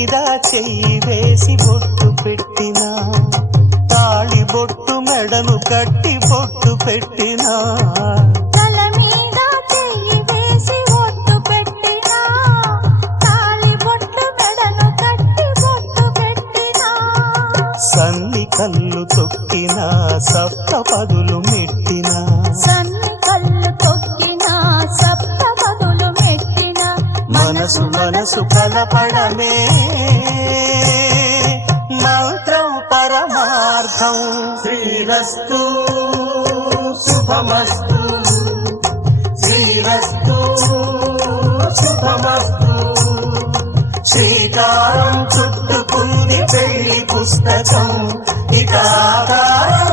మీద చెయ్యి వేసి బొట్టు పెట్టినా, తాళి బొట్టు మెడను కట్టి బొట్టు పెట్టినా, తల మీద చెయ్యి వేసి బొట్టు పెట్టినా, తాళి బొట్టు మెడను కట్టి బొట్టు పెట్టినా, సన్ని కళ్ళు తొక్కినా సప్త పదులు మెట్టినా, సన్ని కళ్ళు తొక్కినా సప్త పదులు మెట్టినా, మనసు మనసు కలపడమే మంత్రం పరమార్థం. శ్రీరస్తు శుభమస్తు, శ్రీరస్తు శుభమస్తు. శ్రీకారం చుట్టుకుంది పెళ్లి పుస్తకం, ఇక ఆకారం